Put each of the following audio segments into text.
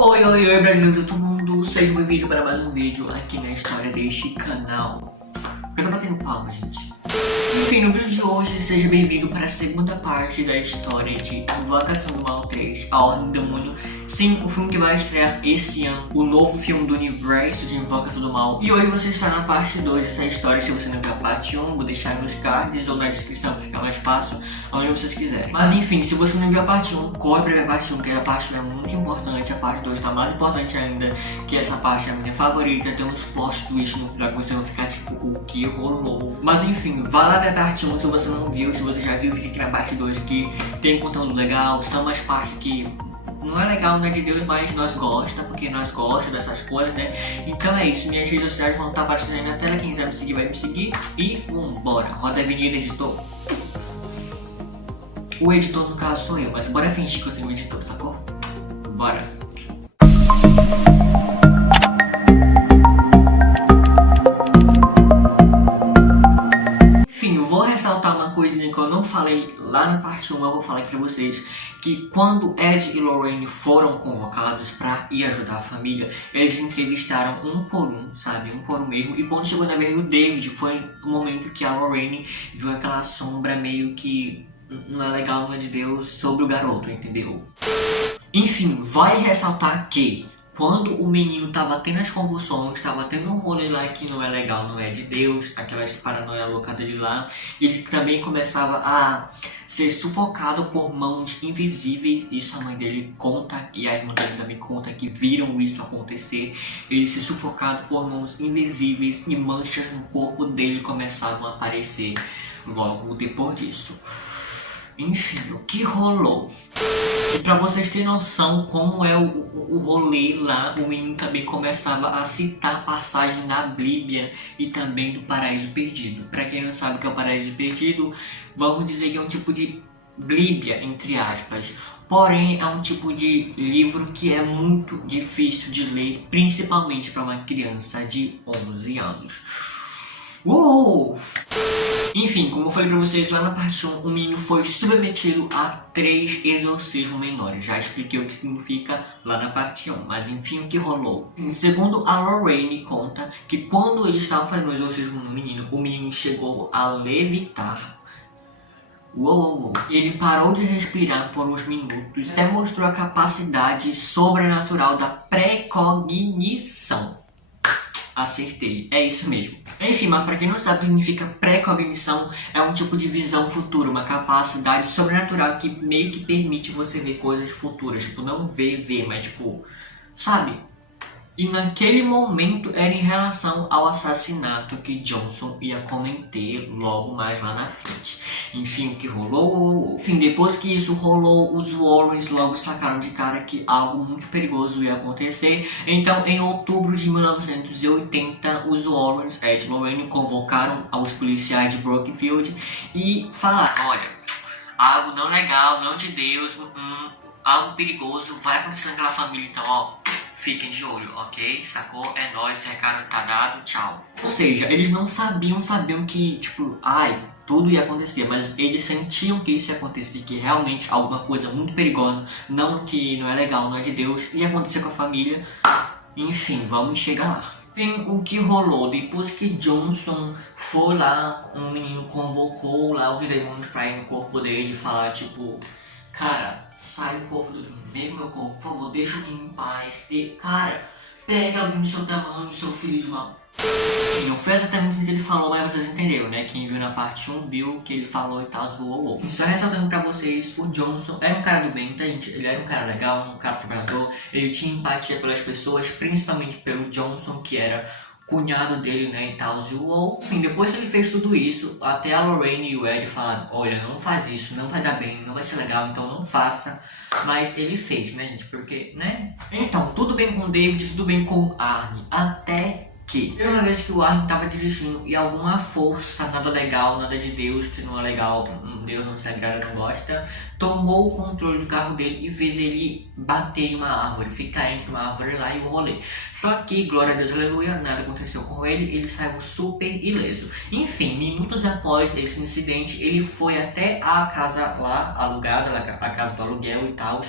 Oi, oi, oi, brasileiro de todo mundo, seja bem-vindo para mais um vídeo aqui na história deste canal. Eu tô batendo palma, gente. Enfim, no vídeo de hoje, seja bem-vindo para a segunda parte da história de Invocação do Mal 3, A Ordem do Demônio. Sim, o filme que vai estrear esse ano, o novo filme do universo de Invocação do Mal. E hoje você está na parte 2 dessa história. Se você não viu a parte 1, vou deixar nos cards ou na descrição para ficar mais fácil, onde vocês quiserem. Mas enfim, se você não viu a parte 1, corre pra ver a parte 1, porque a parte 1 é muito importante. A parte 2 está mais importante ainda, que essa parte é a minha favorita. Tem uns plot twist no final que você vai ficar tipo, o que rolou? Mas enfim, vai lá ver a parte 1 se você não viu. Se você já viu, fica aqui na parte 2, que tem conteúdo legal. São umas partes que não é legal, não é de Deus, mas nós gosta, porque nós gostamos dessas coisas, né? Então é isso, minhas redes sociais vão estar aparecendo aí na tela. Quem quiser me seguir, vai me seguir. E vambora, roda a vinheta, editor. O editor no caso sou eu, mas bora fingir que eu tenho um editor, sacou? Bora! Enfim, eu vou ressaltar uma coisinha que eu não falei lá na parte 1, eu vou falar aqui pra vocês. Que quando Ed e Lorraine foram convocados pra ir ajudar a família, eles entrevistaram um por um, sabe? Um por um mesmo. E quando chegou na vez do David, foi o momento que a Lorraine viu aquela sombra meio que não é legal, não é de Deus, sobre o garoto, entendeu? Enfim, vale ressaltar que quando o menino tava tendo as convulsões, tava tendo um rolê lá que não é legal, não é de Deus, aquelas paranoia louca dele lá, ele também começava a ser sufocado por mãos invisíveis. Isso a mãe dele conta, e a irmã dele também conta que viram isso acontecer. Ele ser sufocado por mãos invisíveis e manchas no corpo dele começavam a aparecer logo depois disso. Enfim, o que rolou? E pra vocês terem noção como é o rolê lá, o menino também começava a citar passagem da Bíblia e também do Paraíso Perdido. Pra quem não sabe o que é o Paraíso Perdido, vamos dizer que é um tipo de Bíblia, entre aspas. Porém, é um tipo de livro que é muito difícil de ler, principalmente para uma criança de 11 anos. Uou! Enfim, como eu falei pra vocês lá na parte 1, o menino foi submetido a 3 exorcismos menores. Já expliquei o que significa lá na parte 1, mas enfim, o que rolou? Segundo a Lorraine conta que quando eles estavam fazendo o exorcismo no menino, o menino chegou a levitar. Uou! Ele parou de respirar por uns minutos, até mostrou a capacidade sobrenatural da precognição. Acertei, é isso mesmo. Enfim, mas pra quem não sabe o que significa precognição, é um tipo de visão futura, uma capacidade sobrenatural que meio que permite você ver coisas futuras. Tipo, não ver, mas tipo, sabe? E naquele momento era em relação ao assassinato que Johnson ia cometer logo mais lá na frente. Enfim, o que rolou? Enfim, depois que isso rolou, os Warrens logo sacaram de cara que algo muito perigoso ia acontecer. Então, em outubro de 1980, os Warrens, Ed e Lorraine, convocaram aos policiais de Brookfield e falaram: olha, algo não legal, não de Deus, algo perigoso vai acontecer naquela família, então ó, fiquem de olho, ok? Sacou? É nóis, o recado tá dado, tchau. Ou seja, eles não sabiam que, tipo, tudo ia acontecer, mas eles sentiam que isso ia acontecer, que realmente alguma coisa muito perigosa, não que não é legal, não é de Deus, ia acontecer com a família. Enfim, vamos chegar lá. Enfim, o que rolou? Depois que Johnson foi lá, um menino convocou lá os demônios pra ir no corpo dele e falar, tipo, cara, sai o corpo do menino, vem meu corpo, por favor, deixa o menino em paz. Cara, pega alguém do seu tamanho, seu filho de mal. Não foi exatamente isso que ele falou, mas vocês entenderam, né? Quem viu na parte 1 viu o que ele falou e tal, zoou. Só ressaltando pra vocês, o Johnson era um cara do bem, tá, gente? Ele era um cara legal, um cara trabalhador. Ele tinha empatia pelas pessoas, principalmente pelo Johnson, que era cunhado dele, né, e tal, zoou. Enfim, depois que ele fez tudo isso, até a Lorraine e o Ed falaram: olha, não faz isso, não vai dar bem, não vai ser legal, então não faça. Mas ele fez, né, gente? Porque, né? Então, tudo bem com o David, tudo bem com o Arnie. Até que, uma vez que o Arnie estava desistindo e alguma força, nada legal, nada de Deus, que não é legal, Deus não se agrada, não gosta, tomou o controle do carro dele e fez ele bater em uma árvore, ficar entre uma árvore lá e o rolê. Só que, glória a Deus, aleluia, nada aconteceu com ele, ele saiu super ileso. Enfim, minutos após esse incidente, ele foi até a casa lá, alugada, a casa do aluguel e tal,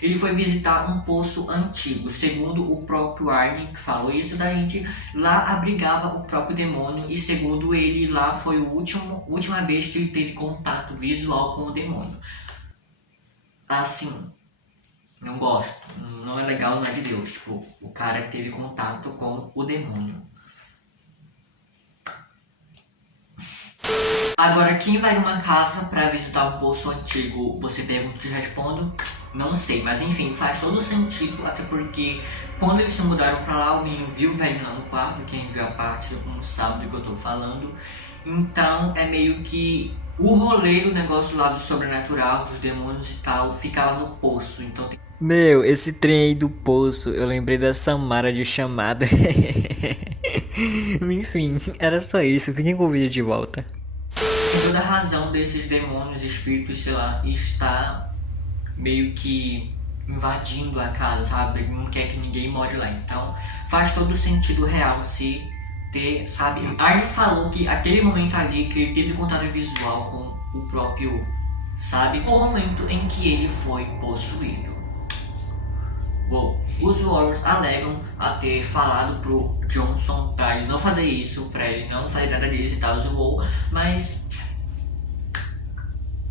ele foi visitar um poço antigo. Segundo o próprio Arnie, que falou isso da gente, lá abrigava o próprio demônio e segundo ele, lá foi a última vez que ele teve contato visual com o demônio. Assim, não gosto, não é legal, não é de Deus. Tipo, o cara teve contato com o demônio. Agora, quem vai numa casa pra visitar um poço antigo, você pergunta e respondo, não sei. Mas enfim, faz todo sentido, até porque quando eles se mudaram pra lá, o menino viu o velho lá no quarto, quem viu a parte não sabe do que eu tô falando. Então, é meio que o rolê do negócio lá do sobrenatural, dos demônios e tal, ficava no poço. Então Meu, esse trem aí do poço, eu lembrei da Samara de chamada. Enfim, era só isso. Fiquem com o vídeo de volta. tem toda a razão desses demônios, espíritos, sei lá, estar meio que invadindo a casa, sabe? Ele não quer que ninguém more lá. Então faz todo sentido real se ter, sabe? Arnie falou que aquele momento ali que ele teve contato visual com o próprio, sabe? O momento em que ele foi possuído. Bom, os Warriors alegam a ter falado pro Johnson pra ele não fazer isso, pra ele não fazer nada disso e tal, zoou, mas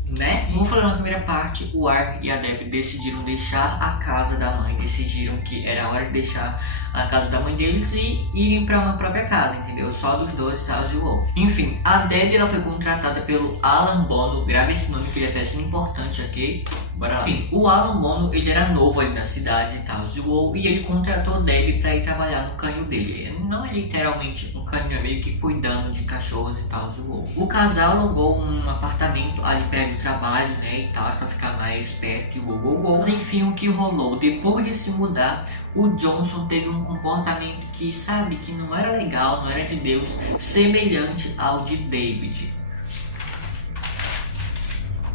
né? Como falei na primeira parte, o Arnie e a Debbie decidiram deixar a casa da mãe, decidiram que era hora de deixar a casa da mãe deles e irem pra uma própria casa, entendeu? Só dos dois, Styles e Wall. Enfim, a Debbie ela foi contratada pelo Alan Bono, grave esse nome que ele é peça importante aqui. Bora lá. Enfim, o Alan Bono, ele era novo ali na cidade, Styles e Wall, e ele contratou a Debbie pra ir trabalhar no canil dele. Não é literalmente um canil, é meio que cuidando de cachorros e tal, e Wall. O casal alugou um apartamento ali perto do trabalho, né, e tal, pra ficar mais perto e Wall. Mas enfim, o que rolou? Depois de se mudar, o Johnson teve um comportamento que, sabe, que não era legal, não era de Deus, semelhante ao de David.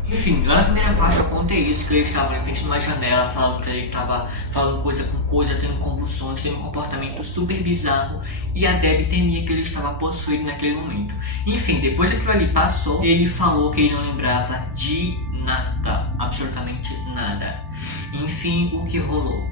Enfim, lá na primeira parte eu contei isso, que ele estava em frente de uma janela, falando que ele estava falando coisa com coisa, tendo convulsões, tendo um comportamento super bizarro, e a Debbie temia que ele estava possuído naquele momento. Enfim, depois que aquilo ali passou, ele falou que ele não lembrava de nada, absolutamente nada. Enfim, o que rolou?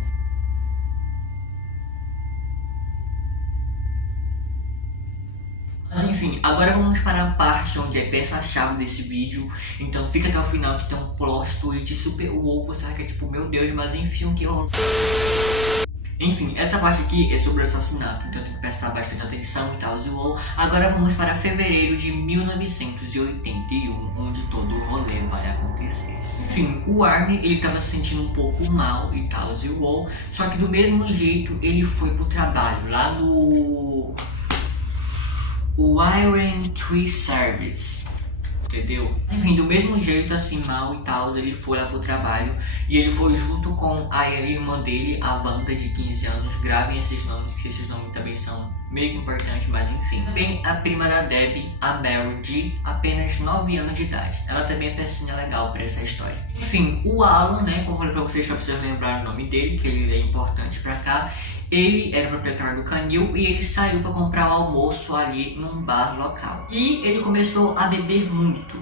Mas enfim, agora vamos para a parte onde é peça-chave desse vídeo. Então fica até o final que tem um plot twist super wow, você vai que é tipo, meu Deus, mas enfim, o que rolou? Enfim, essa parte aqui é sobre o assassinato, então tem que prestar bastante atenção e tal, e wow. Agora vamos para fevereiro de 1981, onde todo o rolê vai acontecer. Enfim, o Arnie, ele tava se sentindo um pouco mal e tal, e wow. Só que do mesmo jeito, ele foi pro trabalho, lá no o Iron Tree Service, entendeu? Enfim, do mesmo jeito, assim, mal e tal, ele foi lá pro trabalho e ele foi junto com a irmã dele, a Wanda, de 15 anos. Gravem esses nomes, que esses nomes também são meio que importantes, mas enfim. Também a prima da Debbie, a Mary, de apenas 9 anos de idade. Ela também é pecinha legal pra essa história. Enfim, o Alan, né, como eu falei pra vocês, pra vocês lembrar o nome dele, que ele é importante pra cá. Ele era proprietário do canil e ele saiu para comprar o almoço ali num bar local. E ele começou a beber muito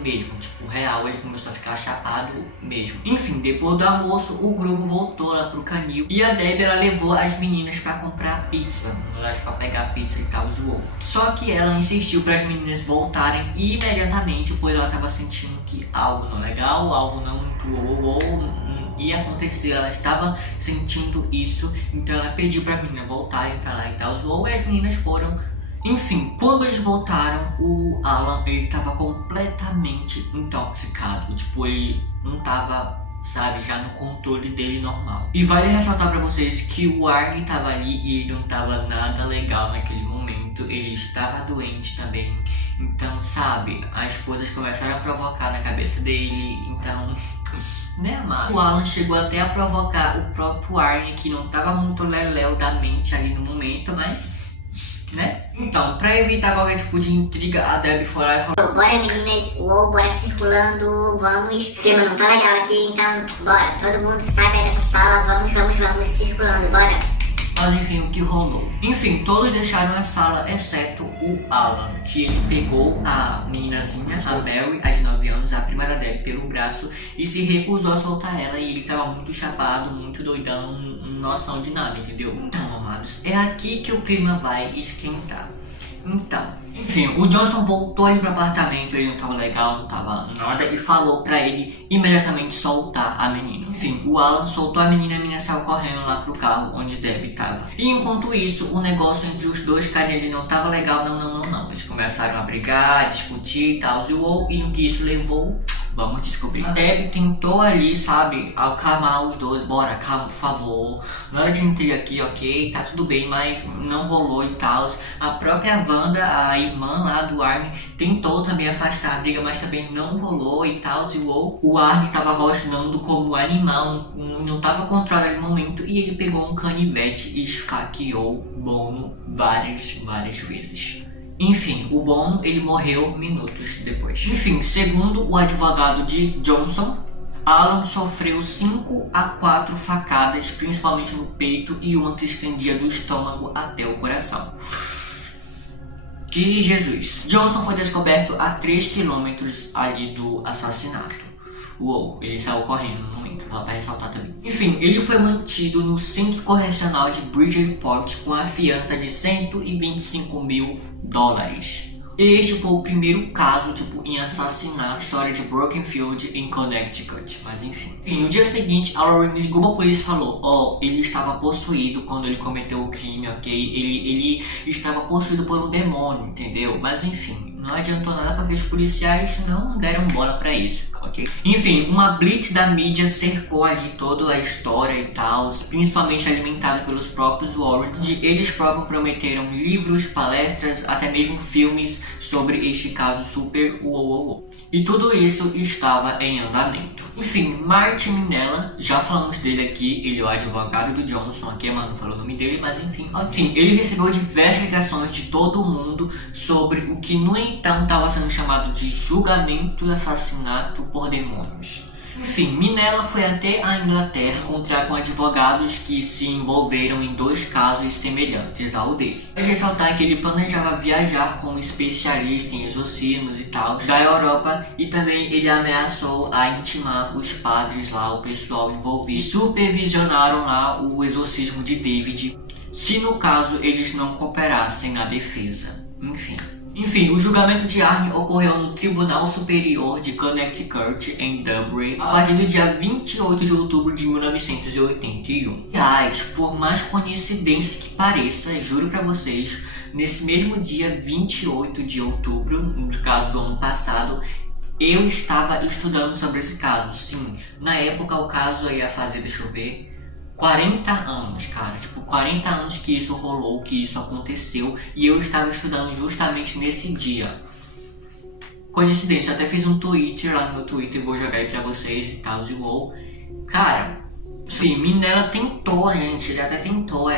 mesmo, tipo, real, ele começou a ficar chapado mesmo. Enfim, depois do almoço, o grupo voltou lá pro canil e a Debbie, ela levou as meninas para comprar pizza, na verdade, para pegar pizza e tal, zoou. Só que ela insistiu para as meninas voltarem imediatamente, pois ela tava sentindo que algo não legal, algo não muito ia acontecer, ela estava sentindo isso, então ela pediu para as meninas voltarem para lá e tal, e as meninas foram. Enfim, quando eles voltaram, o Alan, ele tava completamente intoxicado, tipo, ele não tava, sabe, já no controle dele normal. E vale ressaltar pra vocês que o Arnie tava ali e ele não tava nada legal naquele momento, ele estava doente também. Então, sabe, as coisas começaram a provocar na cabeça dele, então, né, amado? O Alan chegou até a provocar o próprio Arnie, que não tava muito leléu da mente ali no momento, mas né? Então, pra evitar qualquer tipo de intriga, a Debbie foi lá e falou: bora meninas, bora circulando, vamos. O clima não tá legal aqui, então bora, todo mundo sai dessa sala, vamos circulando, bora. Mas enfim, o que rolou? Enfim, todos deixaram a sala, exceto o Alan, que ele pegou a meninazinha, a Mary, a de 9 anos, a prima da Debbie, pelo braço e se recusou a soltar ela. E ele tava muito chapado, muito doidão, noção de nada, entendeu? Então, amados, é aqui que o clima vai esquentar. Então, enfim, o Johnson voltou ali pro apartamento, ele não tava legal, não tava nada, e falou pra ele imediatamente soltar a menina. Enfim, o Alan soltou a menina saiu correndo lá pro carro onde Debbie tava. E enquanto isso, o negócio entre os dois caras ele não tava legal, não. Eles começaram a brigar, a discutir e tal, e no que isso levou... Vamos descobrir. A Debbie tentou ali, sabe, acalmar os dois. Bora, calma, por favor. Nada de intriga aqui, ok? Tá tudo bem, mas não rolou e tal. A própria Wanda, a irmã lá do Arnie, tentou também afastar a briga, mas também não rolou e tal. O Arnie tava rosnando como animal, não tava controlado no momento. E ele pegou um canivete e esfaqueou Bono várias vezes. Enfim, o Bono ele morreu minutos depois. Enfim, segundo o advogado de Johnson, Alan sofreu 5 a 4 facadas, principalmente no peito, e uma que estendia do estômago até o coração. Que Jesus! Johnson foi descoberto a 3 quilômetros ali do assassinato. Uou, ele saiu correndo no momento, só pra ressaltar também. Enfim, ele foi mantido no centro correcional de Bridgeport com a fiança de $125 mil. Este foi o primeiro caso, em assassinato, história de Brokenfield em Connecticut, mas enfim. No dia seguinte, a Lorraine ligou pra polícia e falou, ele estava possuído quando ele cometeu o crime, ok? Ele estava possuído por um demônio, entendeu? Mas enfim, não adiantou nada porque os policiais não deram bola pra isso, ok? Enfim, uma blitz da mídia cercou ali toda a história e tal, principalmente alimentada pelos próprios Warrens, de eles próprios prometeram livros, palestras, até mesmo filmes sobre este caso super E tudo isso estava em andamento. Enfim, Martin Minella, já falamos dele aqui, ele é o advogado do Johnson, aqui mas não falou o nome dele, mas enfim, ele recebeu diversas ligações de todo mundo sobre o que no então estava sendo chamado de julgamento e assassinato por demônios. Enfim, Minella foi até a Inglaterra encontrar com advogados que se envolveram em 2 casos semelhantes ao dele. Vale ressaltar que ele planejava viajar como especialista em exorcismos e tal da Europa, e também ele ameaçou a intimar os padres lá, o pessoal envolvido, e supervisionaram lá o exorcismo de David, se no caso eles não cooperassem na defesa. Enfim, o julgamento de Arnie ocorreu no Tribunal Superior de Connecticut, em Dublin, a partir do dia 28 de outubro de 1981. Aliás, por mais coincidência que pareça, juro pra vocês, nesse mesmo dia 28 de outubro, no caso do ano passado, eu estava estudando sobre esse caso. Sim, na época o caso ia fazer, deixa eu ver, 40 anos, cara, 40 anos que isso rolou, que isso aconteceu, e eu estava estudando justamente nesse dia. Coincidência, até fiz um tweet lá no meu Twitter, vou jogar aí pra vocês e tal, Cara, enfim, Minella tentou, ele até tentou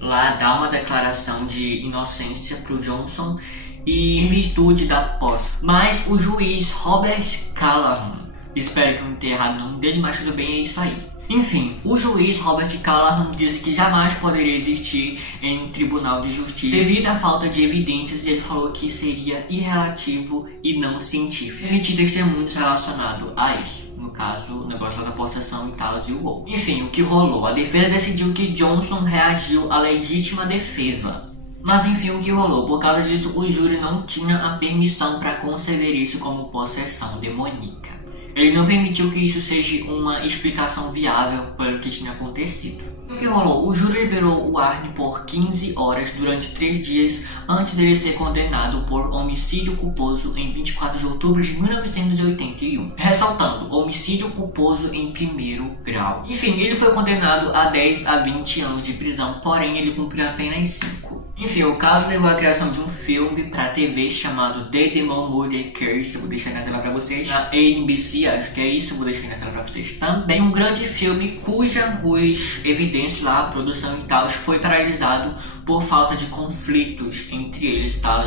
lá dar uma declaração de inocência pro Johnson, e em virtude da posse. Mas o juiz Robert Callahan, espero que não tenha errado o nome dele, mas tudo bem, é isso aí. Enfim, o juiz Robert Callahan disse que jamais poderia existir em um tribunal de justiça devido à falta de evidências, e ele falou que seria irrelativo e não científico permitir testemunhos relacionados a isso. No caso, o negócio da possessão e tal, Enfim, o que rolou? A defesa decidiu que Johnson reagiu à legítima defesa. Mas enfim, o que rolou? Por causa disso, o júri não tinha a permissão para conceder isso como possessão demoníaca. Ele não permitiu que isso seja uma explicação viável para o que tinha acontecido. O que rolou? O júri liberou o Arnie por 15 horas durante 3 dias antes dele ser condenado por homicídio culposo em 24 de outubro de 1981. Ressaltando, homicídio culposo em 1º grau. Enfim, ele foi condenado a 10 a 20 anos de prisão, porém ele cumpriu apenas 5. Enfim, o caso levou à criação de um filme pra TV chamado The Demon Murder Case, eu vou deixar aí na tela pra vocês. Na NBC, acho que é isso, eu vou deixar aí na tela pra vocês também. Um grande filme cuja os evidências lá, a produção e tal, foi paralisado por falta de conflitos entre eles e tal.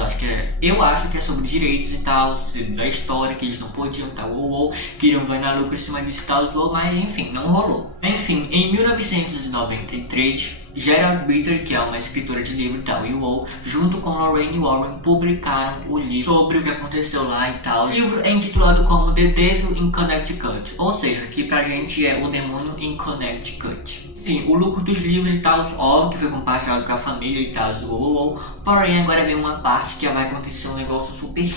Eu acho que é sobre direitos e tal, da história, que eles não podiam tal, queriam ganhar lucro em cima disso e tal, mas enfim, não rolou. Enfim, em 1993, Gerald Butler, que é uma escritora de livro e tal, e o Wall, junto com Lorraine Warren, publicaram o livro sobre o que aconteceu lá e tal. O livro é intitulado como The Devil in Connecticut, ou seja, que pra gente é o demônio em Connecticut. Enfim, o lucro dos livros e tal, óbvio que foi compartilhado com a família e tal, porém agora vem uma parte que vai acontecer um negócio super,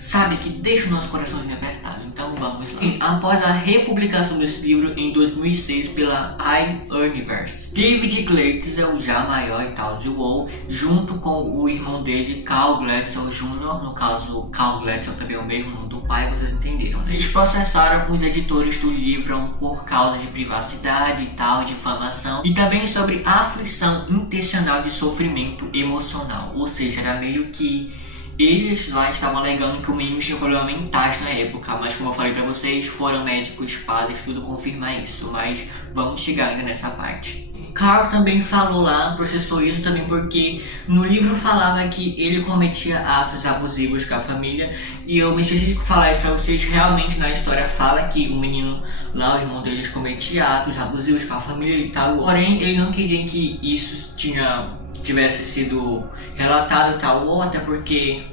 sabe, que deixa o nosso coraçãozinho apertado. Então vamos lá. Após a republicação desse livro em 2006 pela iUniverse, David Glatzel, já maior e tal, junto com o irmão dele, Carl Glatzel Jr., no caso, Carl Glatzel também é o mesmo nome do pai, vocês entenderam, né? Eles processaram os editores do livro por causa de privacidade e tal, difamação, e também sobre aflição intencional de sofrimento emocional, ou seja, era meio que eles lá estavam alegando que o menino tinha problemas mentais na época, mas como eu falei pra vocês, foram médicos, padres, tudo confirmar isso, mas vamos chegar ainda nessa parte. Carl também falou lá, processou isso também porque no livro falava que ele cometia atos abusivos com a família, e eu me esqueci de falar isso pra vocês, realmente na história fala que o menino lá, o irmão deles, cometia atos abusivos com a família e tal, porém ele não queria que isso tivesse sido relatado e tal, ou até porque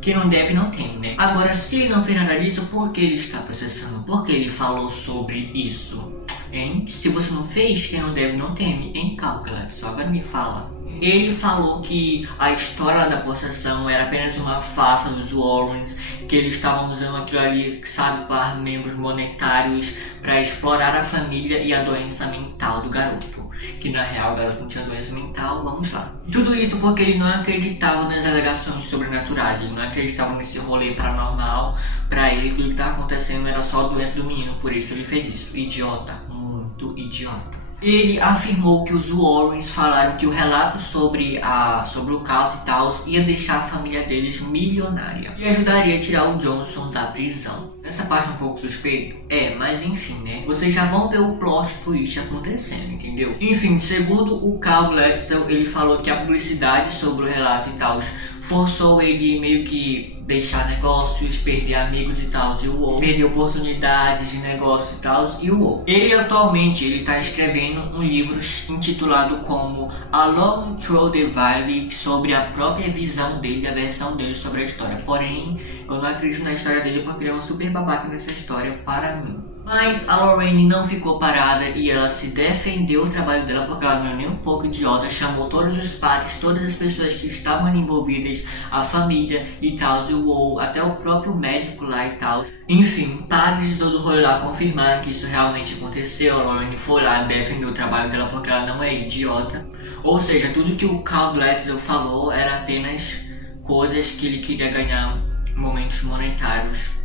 quem não deve não tem, né? Agora, se ele não fez nada disso, por que ele está processando? Por que ele falou sobre isso? Hein? Se você não fez, quem não deve não teme, hein, Calcula? Só agora me fala. Ele falou que a história da possessão era apenas uma farsa dos Warrens, que eles estavam usando aquilo ali, sabe, para membros monetários para explorar a família e a doença mental do garoto. Que na real o garoto não tinha doença mental, vamos lá. Tudo isso porque ele não acreditava nas alegações sobrenaturais, ele não acreditava nesse rolê paranormal. Pra ele tudo que estava acontecendo era só a doença do menino, por isso ele fez isso. Idiota, muito idiota. Ele afirmou que os Warrens falaram que o relato sobre o caos e tal ia deixar a família deles milionária e ajudaria a tirar o Johnson da prisão. Essa parte é um pouco suspeito? É, mas enfim, né? Vocês já vão ver o plot twist acontecendo, entendeu? Enfim, segundo o Carl Glatzel, ele falou que a publicidade sobre o relato e tal forçou ele meio que deixar negócios, perder amigos e tal, e o Wall, perder oportunidades de negócio e tal, e o Wall. Ele atualmente tá escrevendo um livro intitulado como Alone Through the Valley, sobre a própria visão dele, a versão dele sobre a história. Porém, eu não acredito na história dele porque ele é um super babaca nessa história para mim. Mas a Lorraine não ficou parada e ela se defendeu do trabalho dela porque ela não é nem um pouco idiota, chamou todos os padres, todas as pessoas que estavam envolvidas, a família e tal, e o Wall, até o próprio médico lá e tal. Enfim, padres de todo o rolê lá confirmaram que isso realmente aconteceu. A Lorraine foi lá, defendeu o trabalho dela porque ela não é idiota. Ou seja, tudo que o Carl Glatzel falou era apenas coisas que ele queria ganhar momentos monetários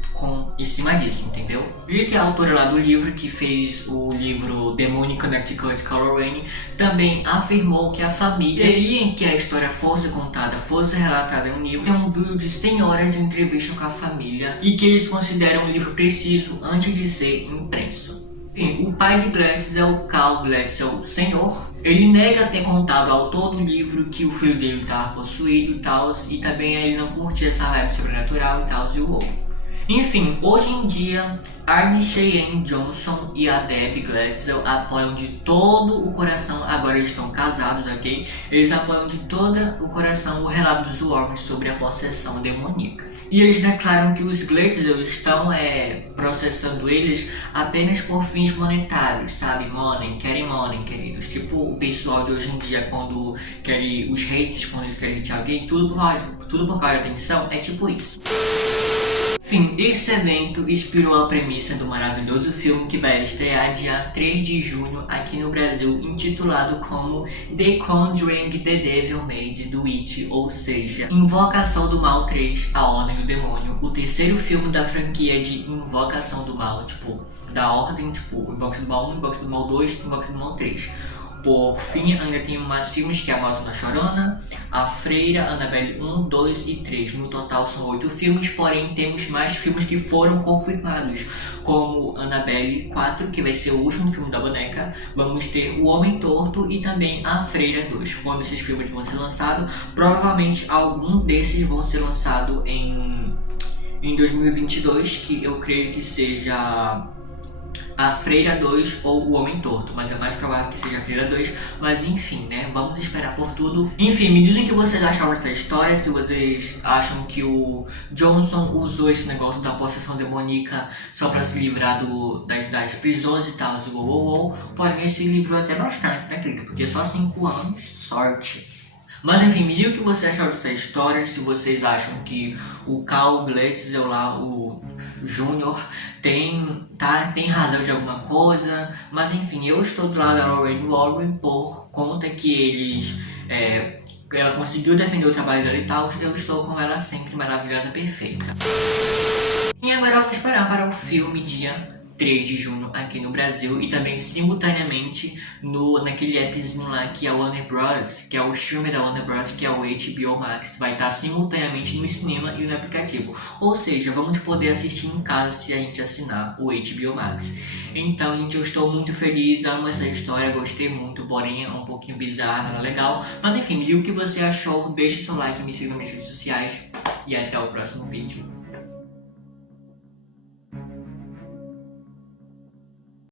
em cima disso, entendeu? E que a autora lá do livro, que fez o livro Demônio in Connecticut com a Lorraine, também afirmou que a família queria em que a história fosse contada, fosse relatada em um livro. Tem um vídeo de 100 horas de entrevista com a família e que eles consideram um livro preciso antes de ser impresso. Enfim, o pai de Glatzel, Carl Glatzel Sr., ele nega ter contado ao autor do livro que o filho dele estava possuído e tal, e também ele não curtia essa vibe sobrenatural e tal, e o outro. Enfim, hoje em dia, Arne Cheyenne Johnson e a Debbie Glatzel apoiam de todo o coração, agora eles estão casados, ok? Eles apoiam de todo o coração o relato dos Warrens sobre a possessão demoníaca. E eles declaram que os Glatzel estão processando eles apenas por fins monetários, sabe? Querem money, queridos. Tipo o pessoal de hoje em dia, quando querem os hates, quando eles querem hatear alguém, tudo por causa de atenção, é tipo isso. Enfim, esse evento inspirou a premissa do maravilhoso filme que vai estrear dia 3 de junho aqui no Brasil, intitulado como The Conjuring The Devil Made do It, ou seja, Invocação do Mal 3, A Ordem do Demônio, o terceiro filme da franquia de Invocação do Mal, da ordem, Invocação do Mal 1, Invocação do Mal 2, Invocação do Mal 3. Por fim, ainda tem mais filmes que é a Maldição da Chorona, A Freira, Annabelle 1, 2 e 3. No total são 8 filmes, porém temos mais filmes que foram confirmados, como Annabelle 4, que vai ser o último filme da boneca. Vamos ter O Homem Torto e também A Freira 2. Quando esses filmes vão ser lançados, provavelmente algum desses vão ser lançados em 2022, que eu creio que seja a Freira 2 ou o Homem Torto, mas é mais provável que seja a Freira 2, mas enfim, né, vamos esperar por tudo. Enfim, me dizem o que vocês acharam dessa história, se vocês acham que o Johnson usou esse negócio da possessão demoníaca só pra se livrar das prisões e tal, porém ele se livrou até bastante, né, Clica? Porque só 5 anos, sorte. Mas enfim, me diga o que você achou dessa história, se vocês acham que o Cal Glatzel lá, o Júnior, tem razão de alguma coisa. Mas enfim, eu estou do lado da Lorraine Warren por conta que ela conseguiu defender o trabalho dela e tal. Eu estou com ela sempre maravilhosa, perfeita. E agora vamos esperar para o filme dia 3 de junho aqui no Brasil e também simultaneamente naquele appzinho lá que é a Warner Bros, que é o filme da Warner Bros, que é o HBO Max, vai estar simultaneamente no cinema e no aplicativo. Ou seja, vamos poder assistir em casa se a gente assinar o HBO Max. Então, gente, eu estou muito feliz, amo essa história, gostei muito, porém é um pouquinho bizarra, não é legal. Mas enfim, me diga o que você achou, deixe seu like, me siga nas minhas redes sociais e até o próximo vídeo.